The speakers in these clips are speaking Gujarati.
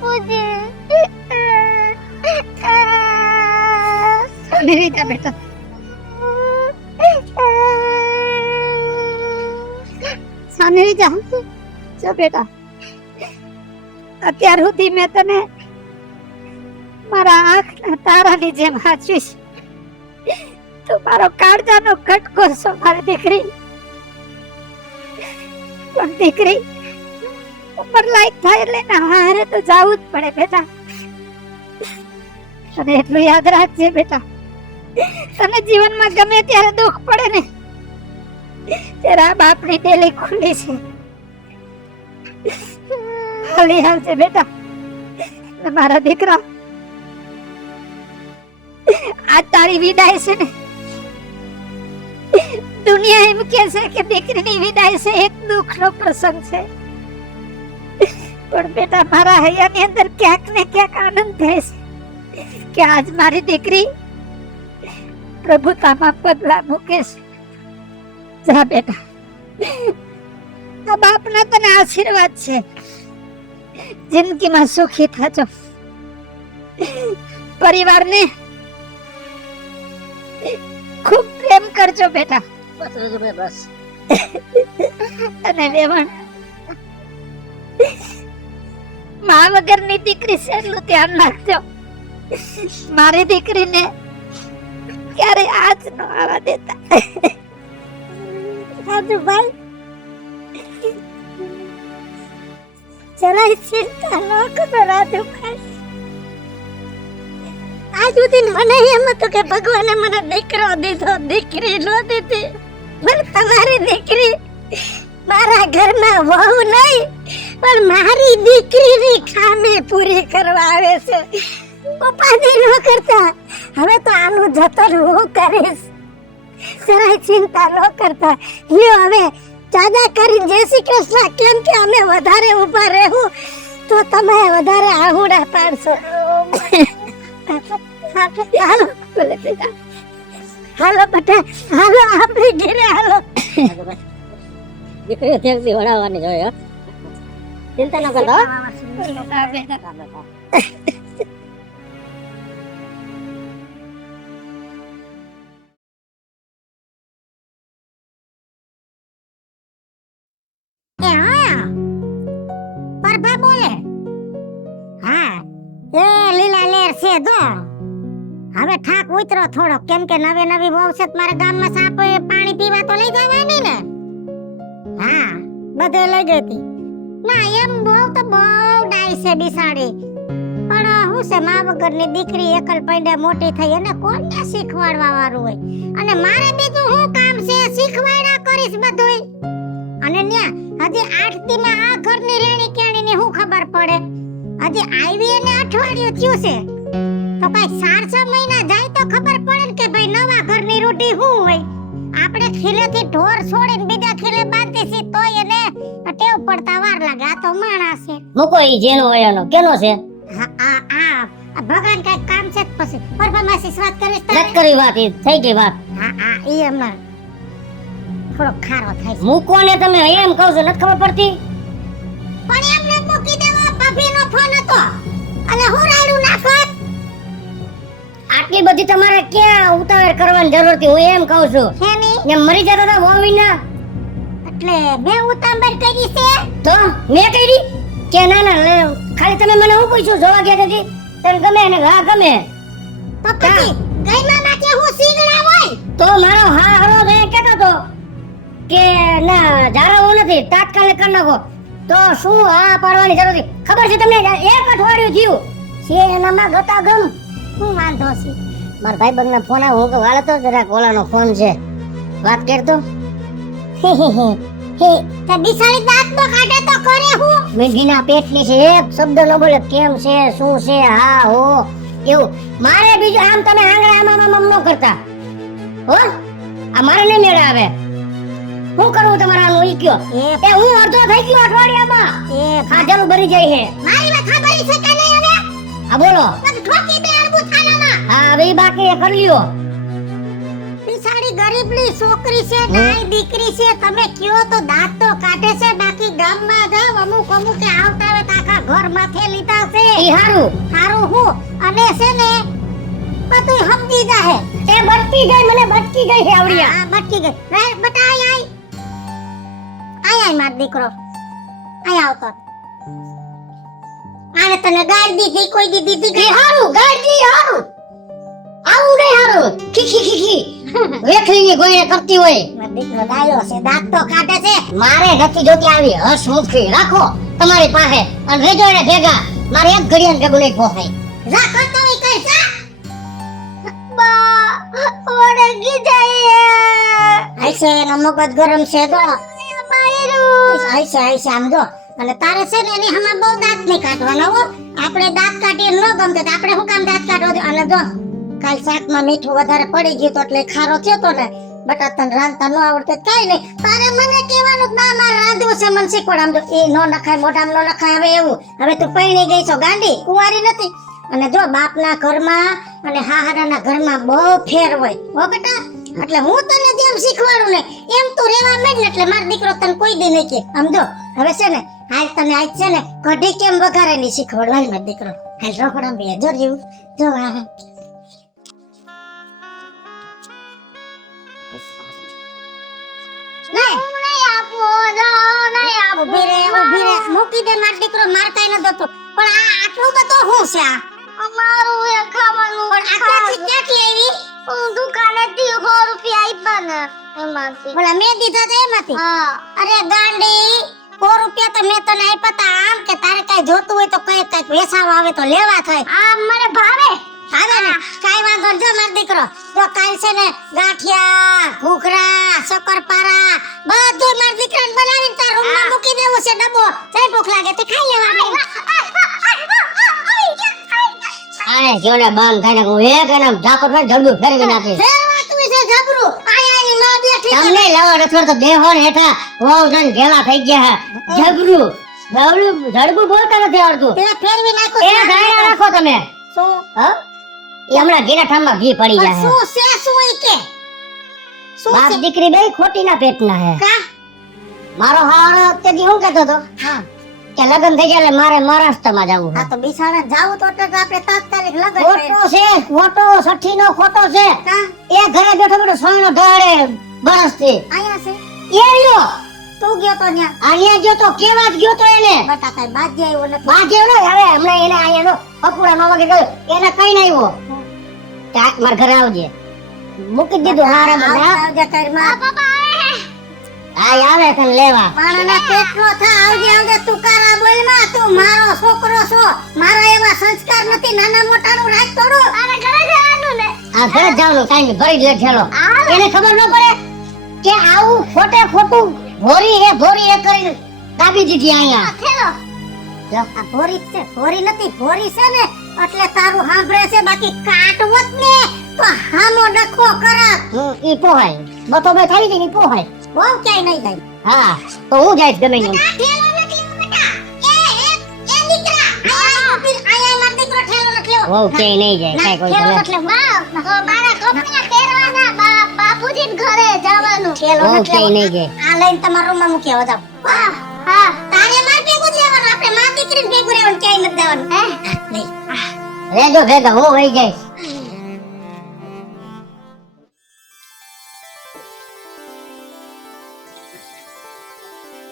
બાપુજી. મેરી જા બેટા, સામે જા. જો બેટા, અત્યાર સુધી મેં તને મારા આંખના તારાની જેમ હાચવીશ. તું મારો કાળજાનો કટકો છો મારી દીકરી. પણ દીકરી, ઉપર લાયક થાય એટલે ના હારે તો જાવું જ પડે બેટા. અને એટલું યાદ રાખજે બેટા, તને જીવનમાં ગમે ત્યારે દુઃખ પડે ને ત્યારે આ બાપની ડેલી ખુલ્લી છે. હાલી હાલજે બેટા મારા દીકરા. આ તારી વિદાય છે ને. દુનિયા એમ કહે છે કે દીકરીની વિદાય છે એક દુઃખનો પ્રસંગ છે, પણ બેટા મારા હૈયાની અંદર ક્યાંક ને ક્યાંક આનંદ થાય છે કે આજ મારી દીકરી પ્રભુતામાં પગલા મૂકે છે. જા બેટા, આ બાપના તને આશીર્વાદ છે. જિંદગીમાં સુખી થજો, પરિવારને ખૂબ પ્રેમ કરજો બેટા. બસ અને વેવણ, મા વગરની દીકરી છે એટલું ધ્યાન રાખજો. મારી દીકરીને ક્યારે આજ ન આવવા દેતા. રાજુભાઈ, જરાય ચિંતા ન કરો રાજુભાઈ. આજ સુધી મને એમ હતું કે ભગવાને મને દીકરો દીધો, દીકરી ન દીધી. પણ તમારી દીકરી મારા ઘરના વહુ નહીં પણ મારી દીકરીની ખામી પૂરી કરવા આવે છે. ઉપાધિ ન કરતા, હવે તો આનું જતન હું કરીશ. જરાય ચિંતા ન કરતા. લ્યો હવે ચાદા કરી જય શ્રી કૃષ્ણ. કેમ કે અમે વધારે ઊભા રહેવું તો તમે વધારે આહુડા પાડશો. હાલો બોલે બેટા, હાલો બેટા, હાલો આપણી ઘરે હાલો. દીકરીઓ ત્યાંથી વડાવવાની જોઈએ. ચિંતા ન કરતા. પરભા બોલે. હા, એ લીલા લેર છે દો. હવે ઠાક ઉતરો થોડો, કેમ કે નવે નવી વહુ છે મારા ગામમાં સાપ પાણી પીવા તો લઈ જવાની ને. હા, બધે લઈ ગઈ હતી. ના એમ બહુ તો બહુ ડાઈ છે બિસાડી, પણ હું છે મા વગરની દીકરી એકલ પૈડે મોટી થઈ અને કોને શીખવાડવા વાળું હોય. અને મારે બીજું શું કામ છે, શીખવાડ્યા કરીશ બધુંય. અને ન્યા હજી 8 દીમાં આ ઘરની રેણી કેણીની શું ખબર પડે. હજી આવી એને અઠવાડિયું થયું છે તો કઈ 4-6 મહિના જાય તો ખબર પડે ને કે ભાઈ નવા ઘરની રૂઢી શું હોય. આપણે ખીલેથી ઢોર છોડીને બીજા ખીલે બાંધી છે તોય એને ટેવ પડતા વાર લાગે. આ તો માણસ છે. મૂકો ઈ જેનો હોય એનો. કેનો છે? આ ભગવાન કઈ કામ છે પછી પરફોર્મન્સ વાત કરીશ તારે. નથી કરી વાત, ઈ થઈ ગઈ વાત. હા ઈ અમાર થોડો ખારો થાય છે. મૂકો ને તમે એમ કહો છો, નથી ખબર પડતી. પણ એમને મૂકી દેવા ભાભીનો ફોન હતો અને હું રાડું નાખત. આટલી બધી તમારે ક્યાં ઉતાવળ કરવાની જરૂર હતી, હું એમ કહું છું. હેની ને મરી જતા હતા વોવીના એટલે બે ઉતાંબર કરી છે તો મેં કરી કે ના ના, ખાલી તમે મને હું પૂછ્યું જોવા ગયા હતી તને ગમે ને હા ગમે તો પછી ગઈમાં નાખે હું સીગડા હોય તો મારો હા હરો દે કહેતો તો કે ના જારવો નથી તાત્કાલિક કરી નાખો. તો શું હા પાડવાની જરૂર હતી? ખબર છે તમને એક અઠવાડિયું થયું છે એનામાં ગતા ગમ. હું વાંધો છે? મારા ભાઈબંધનો ફોન આવ્યો, હું કે વાળો તો જરાક ઓલાનો ફોન છે, વાત કરતો. હે તે બિસાડી દાંત તો કાઢે તો કરે હું. મેઘીના પેટની છે, એક શબ્દ ન બોલે કેમ છે શું છે હા હો એવું. મારે બીજું આમ તમે આંગળા આમ ન કરતા હો. આ મારે નહીં મેળ આવે. શું કરવું તમારાનું ઈ કયો? એ હું અડધો થઈ ગયો અઠવાડિયામાં. ખાધેલું ભરી જાય છે. મારી વાત સાંભળી છે કે નહીં હવે? હા બોલો. ઠોકી બે અડબુ થાનામાં. હા હવે ઈ બાકી એ કરી લ્યો. બિસાડી ગરીબની છોકરી છે, નાઈ દીકરી છે, તમે કયો તો દાંત તો કાઢે છે. બાકી ગામમાં જાવ અમુક કે આવતા આવે તો આખા ઘર માથે લીધા છે ઈ હારું સારું હું અને છે ને બધું સમજી જાહે એ બટકી ગઈ મને બટકી ગઈ છે આવડિયા આ બટકી ગઈ રે બટા આય માર દીકરો આય આવતો આને તને ગાળ દીધી કોઈ દીધી ઈ હારું ગાડી હારું આવું નહીં હારું ખીખી ખીખી વેખરીની ગોઈને કરતી હોય માર દીકરો ડાયો છે દાંત તો કાઢે છે મારે નથી જોતી આવી હસમુખી રાખો તમારી પાસે અને રેજો એને ભેગા મારે એક ઘડિયાળ ભેગું નહીં પોસાય રાખો તો ઈ કઈ જા આઈસે એનો મગજ ગરમ છે તો આઈસે આમ જો અને તારે છે ને એની હમણાં બહુ દાંત નહીં કાઢવાના હો આપણે દાંત કાઢીએ ન ગમતો તો આપણે શું કામ દાંત કાઢવો છે? અને જો કાલ શાકમાં મીઠું વધારે પડી ગયું તો એટલે ખારો થયો તો ને બટા તને રાંધતા ન આવડતો કઈ નહીં તારે મને કહેવાનું ના મારે રાંધવું છે મને શીખવાડ આમ જો એ નો નખાય મોઢામાં ન નખાય હવે એવું હવે તું પૈણી ગઈ છો ગાંડી કુંવારી નથી અને જો બાપના ઘરમાં અને હાહરાના ઘરમાં બહુ ફેર હોય હો બેટા એટલે હું તને જેમ શીખવાડું ને એમ તું રેવા માંડ ને એટલે મારો દીકરો તને કોઈ દી નહીં કે આમ જો હવે છે ને હાલ તને આજ છે ને કઢી કેમ વઘારે ની શીખવાડવા મારો દીકરો હાલ રોકડા બે જો જેવું જો આ ઊભી રે મૂકી દે મારો દીકરો માર કઈ ન દતો પણ આ આટલું બધું હું છે આ અમારું એ ખાવાનું પણ આટલાથી ક્યાંથી આવી દુકાનેથી 100 રૂપિયા આપ્યા ને એમાંથી બોલા મેં દીધા તો એમાંથી હા અરે ગાંડી 100 રૂપિયા તો મેં તને આપ્યા તા આમ કે તારે કઈ જોતું હોય તો કઈ વેસાવા આવે તો લેવા થાય આ મને ભાવે આવે ને કાઈ વાંધો જો માર દીકરો તો કાલ છે ને ગાંઠિયા ઘૂઘરા શક્કરપારા બધું માર દીકરાને બનાવીને તાર રૂમમાં મૂકી દેવું છે ડબ્બો જઈ ભૂખ લાગે તે ખાઈ લેવાનું આને જોને બંધ થાય ને હું એક એના ઢાકર પર જડબું ફેરવી નાખીશ ફેરવા તું છે જબરું આયાની માં બેઠી છે. તમને લેવા રથવર તો દેહો ને હેઠા વાવ જન ઘેલા થઈ ગયા હે જબરું બાવલું જડબું બોલતા નથી આવડતું પેલા ફેરવી નાખો એ ગાયડા રાખો તમે શું હ એ હમણાં ઘીના ઠામમાં ઘી પડી પણ જાય શું છે શું ઈ કે શું બાપ છે દીકરી બે ખોટીના પેટના હે કા મારો હારો તે દી હું કહેતો તો હા કે લગન થઈ જાય એટલે મારે મહારાષ્ટ્રમાં જવું આ છે તો બિસાડા જાવું તો એટલે આપણે તાત્કાલિક લગન ખોટો છે ખોટો સઠ્ઠીનો ખોટો છે કા એ ઘરે બેઠો બેઠો સોયનો ઢાળે બરસથી આયા છે એ લ્યો તું ગયો તો ન્યા આલિયા ગયો તો કેવા જ ગયો તો એને બટા કઈ બાજી આવ્યો નથી બાજ્યો ને હવે હમણાં એને આયાનો પકુડા નો વાગે ગયો એને કઈ ના આવ્યો તાક માર ઘરે આવજે મૂકી દીધું હારા મને આવજે ઘરમાં આ આવે તને લેવા મારાના પેટનો થા આવજે આવજે તું કારા બોલમાં તું મારો છોકરો છો મારા એવા સંસ્કાર નથી નાના મોટાનું રાજ તોડું મારે ઘરે જવાનું ને આ ઘરે જવાનું કાઈ નહીં ભરી લે છેલો એને ખબર ન પડે કે આવું ખોટે ખોટું ભોરી એ કરીને દાબી દીધી અહીંયા થેલો આ ભોરી છે ભોરી નથી ભોરી છે ને એટલે તારું સાંભળે છે બાકી કાટવત ને તો હામો ડખો કરા ઈ પોહાય બતો બે થાળી ગઈ પોહાય બહુ ક્યાંય નહીં જાય હા તો હું જઈશ ગમે એમ ઠેલો નથી લેવો બેટા એ દીકરા આયા માર દીકરો ઠેલો નથી લેવો વહુ કે નહીં જાય કાઈ કોઈ ઠેલો ભલે નથી લેવો મારા કપડા પહેરવાના બાપુજી ઘરે જવાનું ઠેલો વહુ નથી કે લેવો નહીં જાય આ લઈને તમારા રૂમમાં મૂકી આવો જાવ હા તારે માર ભેગું જ લેવાનું આપણે માર દીકરીને ભેગું રહેવાનું ક્યાંય નથી દેવાનું હે નહીં રેજો ભેગા હું વહી જઈશ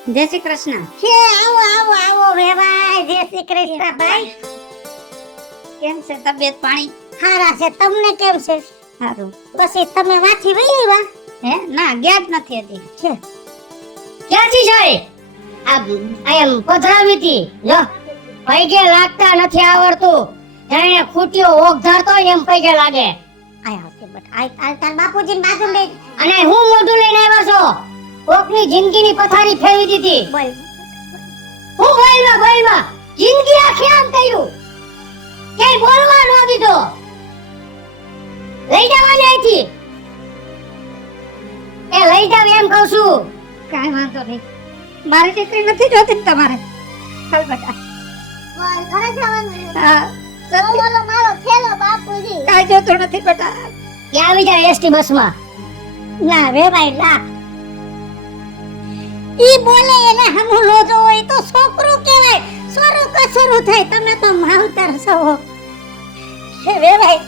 જય શ્રી કૃષ્ણ હે આવો આવો આવો વેવાય જય શ્રી કૃષ્ણ ભાઈ કેમ છે તબિયત પાણી હારા છે તમને કેમ છે સારું પછી તમે વાથી વઈ આવ્યા હે ના ગયા જ નથી હજી છે ક્યાંથી જાય આ એમ પધરાવી હતી જો પૈકે લાગતા નથી આવડતું જાણે ખૂટ્યો ઓગ ધરતો હોય એમ પૈકે લાગે આયા છે બટ આ તાર બાપુજી ની બાજુ લઈ અને હું મોઢું લઈને આવ્યો છો કોકની જિંદગીની પથારી ફેરવી દીધી બોલ હું બોલવા જિંદગી આખી આમ કર્યું કે બોલવા ન દીધો લઈ જવાની અહીંથી એ લઈ જાવ એમ કહું છું કાઈ વાંધો નહીં મારે દીકરી નથી જોતી ને તમારે ચાલ બેટા ઘરે જવાનું હા બોલો મારો થેલો બાપુજી કાઈ જોતું નથી બેટા કે આવી જાય એસટી બસમાં ના વેવાય ના ઈ બોલે એને હમુ લો જો એ તો છોકરું કહેવાય સોરું કસરું થાય તમે તો માવતર છો હે વેવાય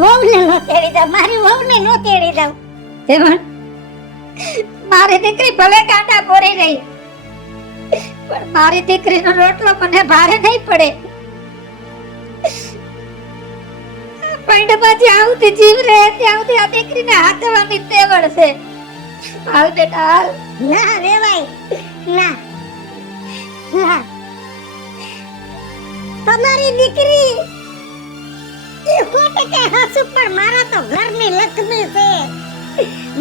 વહુને નો તેડી જાવ મારી વહુને નો તેડી જાવ તે પણ મારી દીકરી ભલે કાંટા કોરી રહી પણ મારી દીકરીનો રોટલો મને ભારે નહીં પડે. પૈંડમાં જ્યાં સુધી જીવ રહે ત્યાં સુધી આ દીકરીને હાથવાની તેવડ છે. હાલ બેટા હાલ. ના વેવાય ના ના તમારી દીકરી એ ખોટે કે હસુ પણ મારા તો ઘરની લક્ષ્મી છે.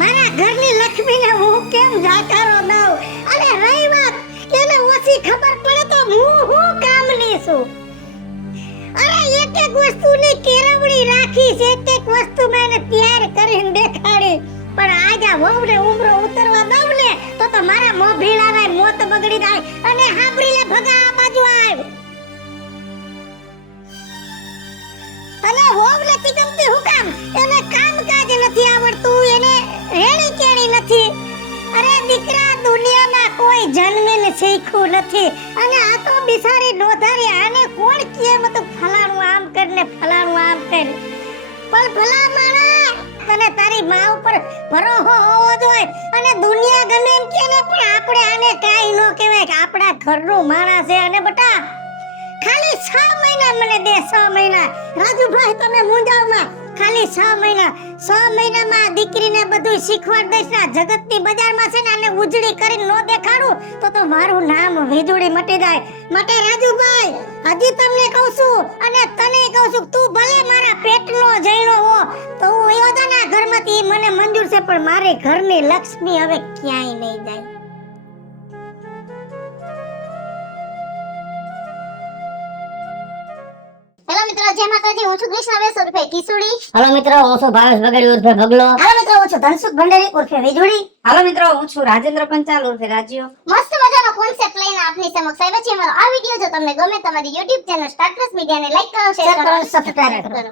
મારા ઘરની લક્ષ્મીને હું કેમ જાકારો દઉં? અને રહી વાત એને ઓછી ખબર પડે તો હું કામની છું. અરે એક એક વસ્તુની કેળવણી રાખી છે, એક એક વસ્તુ મેં એને તૈયાર કરીને દેખાડી. પણ આજા વહુને ઉમરો ઉતરવા દઉં ને તો મારા મોં ભીડાના મોત બગડી જાય. અને હાંભળી લે ભગા આ બાજુ આવ. અને વહુ નથી ગમતી હું કામ? એને કામકાજ નથી આવડતું, એને રેણી કેણી નથી. અરે દીકરા દુનિયામાં કોઈ જન્મીને શીખ્યું નથી. અને આ તો બિચારી નોધારી આને કોણ કેમ તો ફલાણું આમ કર ને ફલાણું આમ કર. પણ ભલા માણા તને તારી માં ઉપર ભરોસો હોવો જોઈએ. અને દુનિયા ગમે એમ કે ને પણ આપણે આને કાઈ નો કહેવાય કે આપણા ઘરનું માણસ છે. અને બટા ખાલી 6 મહિના મને દે, 6 મહિના. રાજુભાઈ તમે મુંજાવમાં ખાલી 6 મહિના. 6 મહિનામાં દીકરીને બધું શીખવાડ દઈશ ને જગતની બજારમાં છે ને આને ઉજળી કરીને નો દેખાડું તો મારું નામ વીજળી મટી જાય. માટે રાજુભાઈ હજી તમને કહું છું અને તને કહું છું, તું ભલે મારા પેટનો જઈનો હો તો હું યોજાના ઘરમાંથી મને મંજૂર છે, પણ મારી ઘરની લક્ષ્મી હવે ક્યાંય નહીં જાય. હેલો મિત્રો, જય માતાજી. હું છું કૃષ્ણા વેસ ઉર્ફે કિસુડી. હાલો મિત્રો, હું છું ભાવેશ બગડી ઉર્ફે ભગલો. હાલો મિત્રો, હું છું ધનસુખ ભંડારી ઉર્ફે વીજળી. હાલો મિત્રો, હું છું રાજેન્દ્ર પંચાલ ઉર્ફે રાજ્યો. મસ્ત મજાનો કોન્સેપ્ટ લઈને આપની સમક્ષ આવ્યા છીએ. અમારો આ વિડિયો જો તમને ગમે, તમારી YouTube ચેનલ સ્ટાર પ્લસ મીડિયાને લાઈક કરો, શેર કરો, સબસ્ક્રાઇબ કરો.